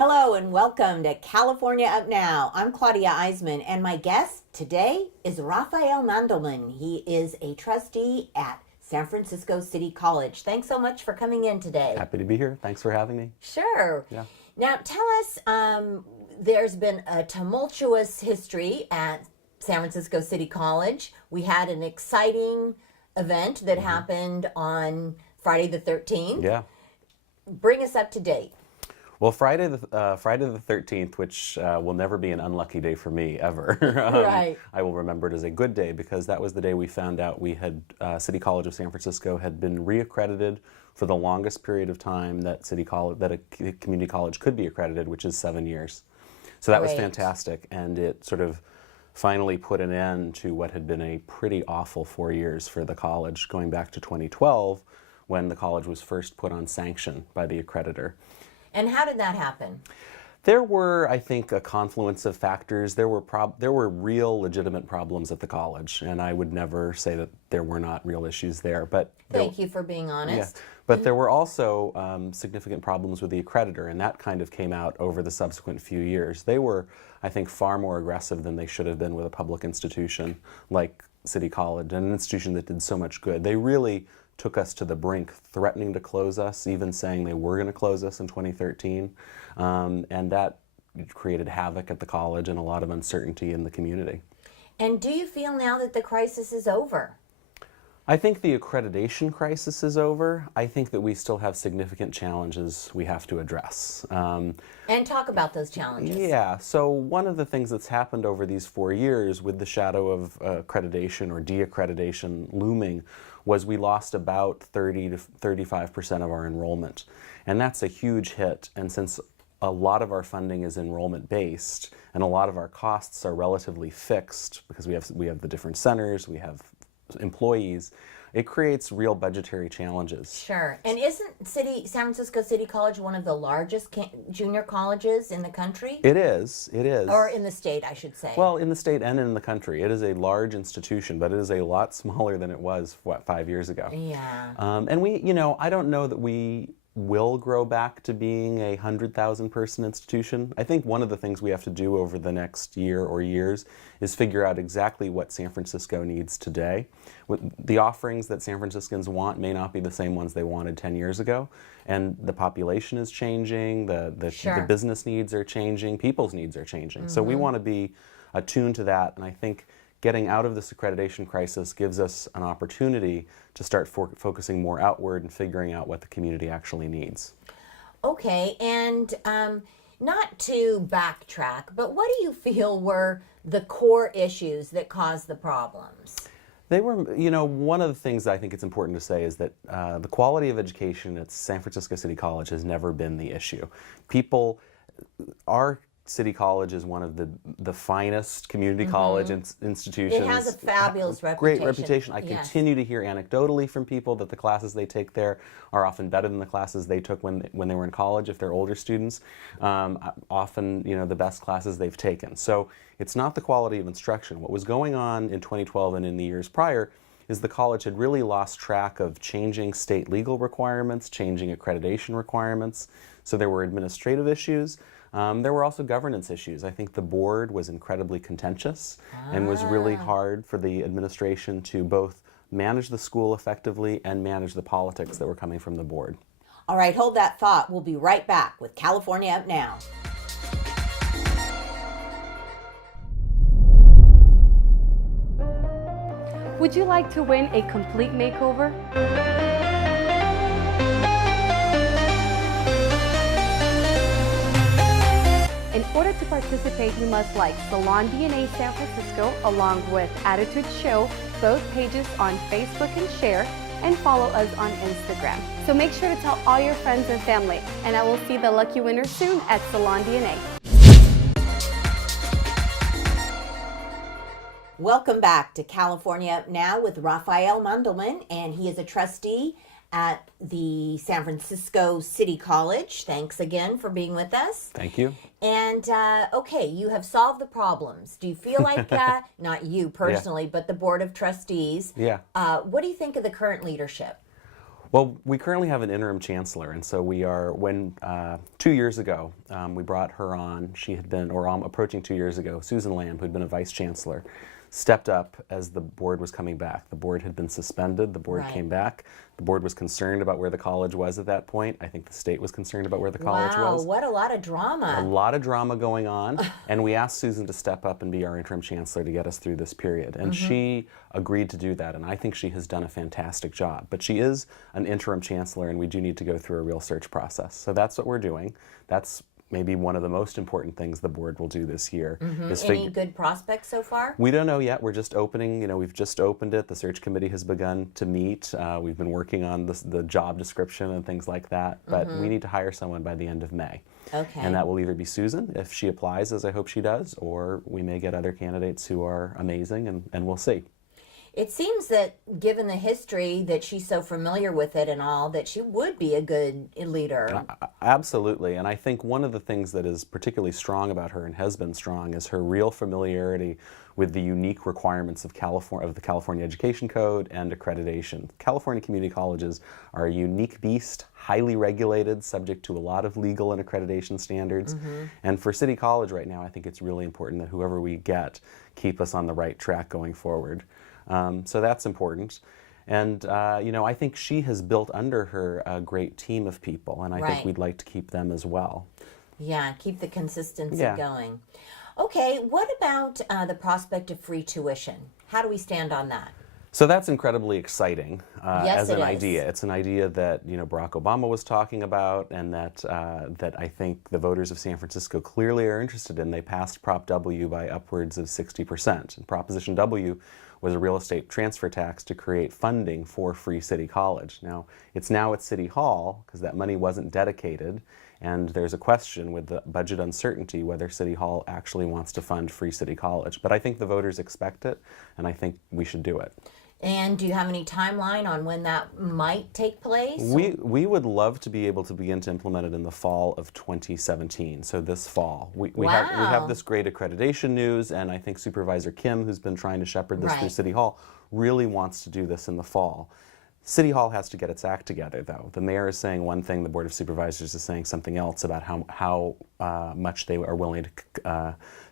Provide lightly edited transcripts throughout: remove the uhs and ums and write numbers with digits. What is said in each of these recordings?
Hello and welcome to California Up Now. I'm Claudia Iseman and my guest today is Rafael Mandelman. He is a trustee at San Francisco City College. Thanks so much for coming in today. Happy to be here. Thanks for having me. Sure. Yeah. Now tell us, there's been a tumultuous history at San Francisco City College. We had an exciting event that happened on Friday the 13th. Yeah. Bring us up to date. Well, Friday the 13th, which will never be an unlucky day for me ever. Right. I will remember it as a good day because that was the day we found out City College of San Francisco had been reaccredited for the longest period of time that a community college could be accredited, which is 7 years. So that was fantastic, and it sort of finally put an end to what had been a pretty awful 4 years for the college, going back to 2012 when the college was first put on sanction by the accreditor. And how did that happen? There were, I think, a confluence of factors. There were real, legitimate problems at the college, and I would never say that there were not real issues there. But Thank you for being honest. Yeah, but there were also significant problems with the accreditor, and that kind of came out over the subsequent few years. They were, I think, far more aggressive than they should have been with a public institution like City College, an institution that did so much good. They really took us to the brink, threatening to close us, even saying they were going to close us in 2013. And that created havoc at the college and a lot of uncertainty in the community. And do you feel now that the crisis is over? I think the accreditation crisis is over. I think that we still have significant challenges we have to address. And talk about those challenges. Yeah, so one of the things that's happened over these 4 years with the shadow of accreditation or de-accreditation looming was we lost about 30 to 35% of our enrollment. And that's a huge hit. And since a lot of our funding is enrollment based and a lot of our costs are relatively fixed because we have the different centers, we have employees, it creates real budgetary challenges. Sure. And isn't San Francisco City College one of the largest junior colleges in the country? It is. Or in the state, I should say. Well, in the state and in the country. It is a large institution, but it is a lot smaller than it was, 5 years ago? Yeah. And I don't know that we will grow back to being a 100,000 person institution. I think one of the things we have to do over the next year or years is figure out exactly what San Francisco needs today. The offerings that San Franciscans want may not be the same ones they wanted 10 years ago. And the population is changing, the business needs are changing, people's needs are changing. So we want to be attuned to that, and I think getting out of this accreditation crisis gives us an opportunity to start focusing more outward and figuring out what the community actually needs. Okay, and not to backtrack, but what do you feel were the core issues that caused the problems? They were, one of the things I think it's important to say is that the quality of education at San Francisco City College has never been the issue. Our City College is one of the finest community college institutions. It has a fabulous reputation. Great reputation. I continue to hear anecdotally from people that the classes they take there are often better than the classes they took when they were in college if they're older students. Often, the best classes they've taken. So it's not the quality of instruction. What was going on in 2012 and in the years prior is the college had really lost track of changing state legal requirements, changing accreditation requirements. So there were administrative issues. There were also governance issues. I think the board was incredibly contentious and was really hard for the administration to both manage the school effectively and manage the politics that were coming from the board. All right, hold that thought. We'll be right back with California Up Now. Would you like to win a complete makeover? In order to participate, you must like Salon DNA San Francisco along with Attitude Show, both pages on Facebook, and share, and follow us on Instagram. So make sure to tell all your friends and family, and I will see the lucky winner soon at Salon DNA. Welcome back to California Up Now with Rafael Mandelman, and he is a trustee at the San Francisco City College. Thanks again for being with us. Thank you. And okay, you have solved the problems. Do you feel like, not you personally, but the Board of Trustees, what do you think of the current leadership? Well, we currently have an interim chancellor, and so we are, 2 years ago, we brought her on. She had been, or approaching 2 years ago, Susan Lamb, who'd been a vice chancellor, stepped up as the board was coming back. The board had been suspended, the board Right. came back. The board was concerned about where the college was at that point. I think the state was concerned about where the college Wow, was. what a lot of A drama. lot of drama going on, and we asked Susan to step up and be our interim chancellor to get us through this period. And she agreed to do that, and I think she has done a fantastic job. But she is an interim chancellor, and we do need to go through a real search process. So that's what we're doing. That's maybe one of the most important things the board will do this year. Is Any good prospects so far? we don't know yet. We're just opening. We've just opened it. The search committee has begun to meet. We've been working on the job description and things like that. But we need to hire someone by the end of May. Okay. And that will either be Susan, if she applies, as I hope she does, or we may get other candidates who are amazing, and we'll see. It seems that, given the history, that she's so familiar with it and all, that she would be a good leader. Absolutely, and I think one of the things that is particularly strong about her and has been strong is her real familiarity with the unique requirements of the California Education Code and accreditation. California community colleges are a unique beast, highly regulated, subject to a lot of legal and accreditation standards. And for City College right now, I think it's really important that whoever we get keep us on the right track going forward. So that's important. And, I think she has built under her a great team of people, and I Right. think we'd like to keep them as well. Yeah, keep the consistency Yeah. going. Okay, what about the prospect of free tuition? How do we stand on that? So that's incredibly exciting Yes, as it an is. idea. It's an idea that Barack Obama was talking about, and that I think the voters of San Francisco clearly are interested in. They passed Prop W by upwards of 60%. And Proposition W was a real estate transfer tax to create funding for free city college. Now, it's now at City Hall because that money wasn't dedicated, and there's a question with the budget uncertainty whether City Hall actually wants to fund free city college. But I think the voters expect it, and I think we should do it. And do you have any timeline on when that might take place? We would love to be able to begin to implement it in the fall of 2017, so this fall. We Wow. have this great accreditation news, and I think Supervisor Kim, who's been trying to shepherd this through Right. City Hall, really wants to do this in the fall. City Hall has to get its act together, though. The mayor is saying one thing, the Board of Supervisors is saying something else about how much they are willing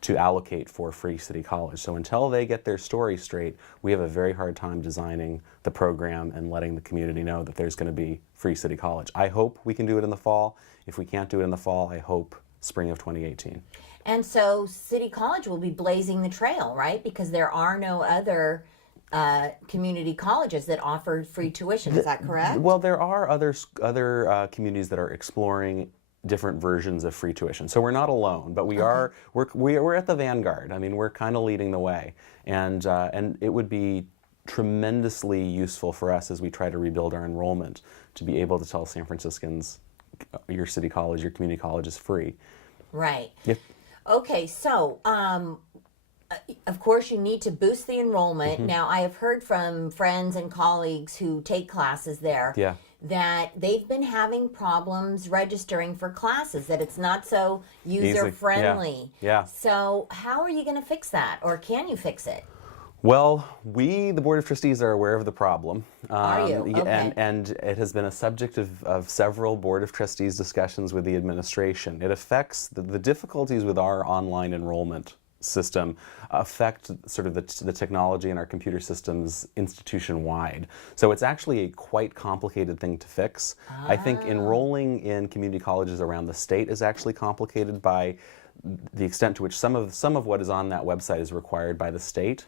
to allocate for free city college. So until they get their story straight, we have a very hard time designing the program and letting the community know that there's going to be free city college. I hope we can do it in the fall. If we can't do it in the fall, I hope spring of 2018. And so City College will be blazing the trail, right? Because there are no other community colleges that offer free tuition. Is that correct? Well, there are other communities that are exploring different versions of free tuition. So we're not alone, but we're at the vanguard. I mean, we're kind of leading the way, and it would be tremendously useful for us as we try to rebuild our enrollment to be able to tell San Franciscans, your city college, your community college is free. Right. Yep. Okay, so of course you need to boost the enrollment. Now, I have heard from friends and colleagues who take classes there Yeah. that they've been having problems registering for classes, that it's not so user-friendly. Yeah. So how are you going to fix that, or can you fix it? Well, the Board of Trustees, are aware of the problem. Are you? Okay. And it has been a subject of several Board of Trustees discussions with the administration. It affects the difficulties with our online enrollment system affect sort of the technology in our computer systems institution-wide. So it's actually a quite complicated thing to fix. I think enrolling in community colleges around the state is actually complicated by the extent to which some of what is on that website is required by the state.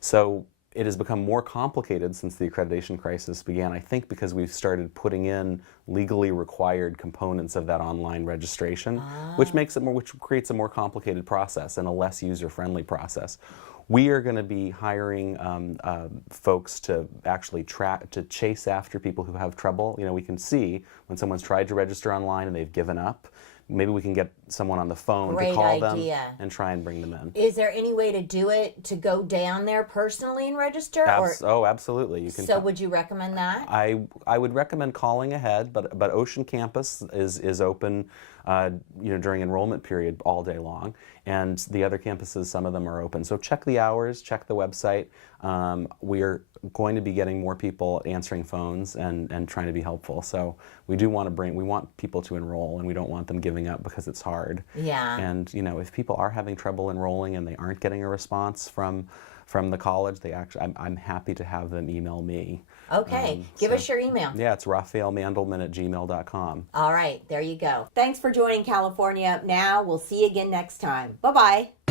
So it has become more complicated since the accreditation crisis began, I think because we've started putting in legally required components of that online registration, which creates a more complicated process and a less user-friendly process. We are going to be hiring folks to actually chase after people who have trouble. We can see when someone's tried to register online and they've given up. Maybe we can get someone on the phone to call them and try and bring them in. Is there any way to do it, to go down there personally and register? Oh, absolutely. You can. So would you recommend that? I would recommend calling ahead, but Ocean Campus is open, during enrollment period all day long, and the other campuses, some of them are open. So check the hours, check the website. going to be getting more people answering phones and trying to be helpful. So we want people to enroll, and we don't want them giving up because it's hard. Yeah. And if people are having trouble enrolling and they aren't getting a response from the college, I'm happy to have them email me. Okay. Give us your email. Yeah, it's raphaelmandelman@gmail.com. All right. There you go. Thanks for joining California Up Now. We'll see you again next time. Bye-bye.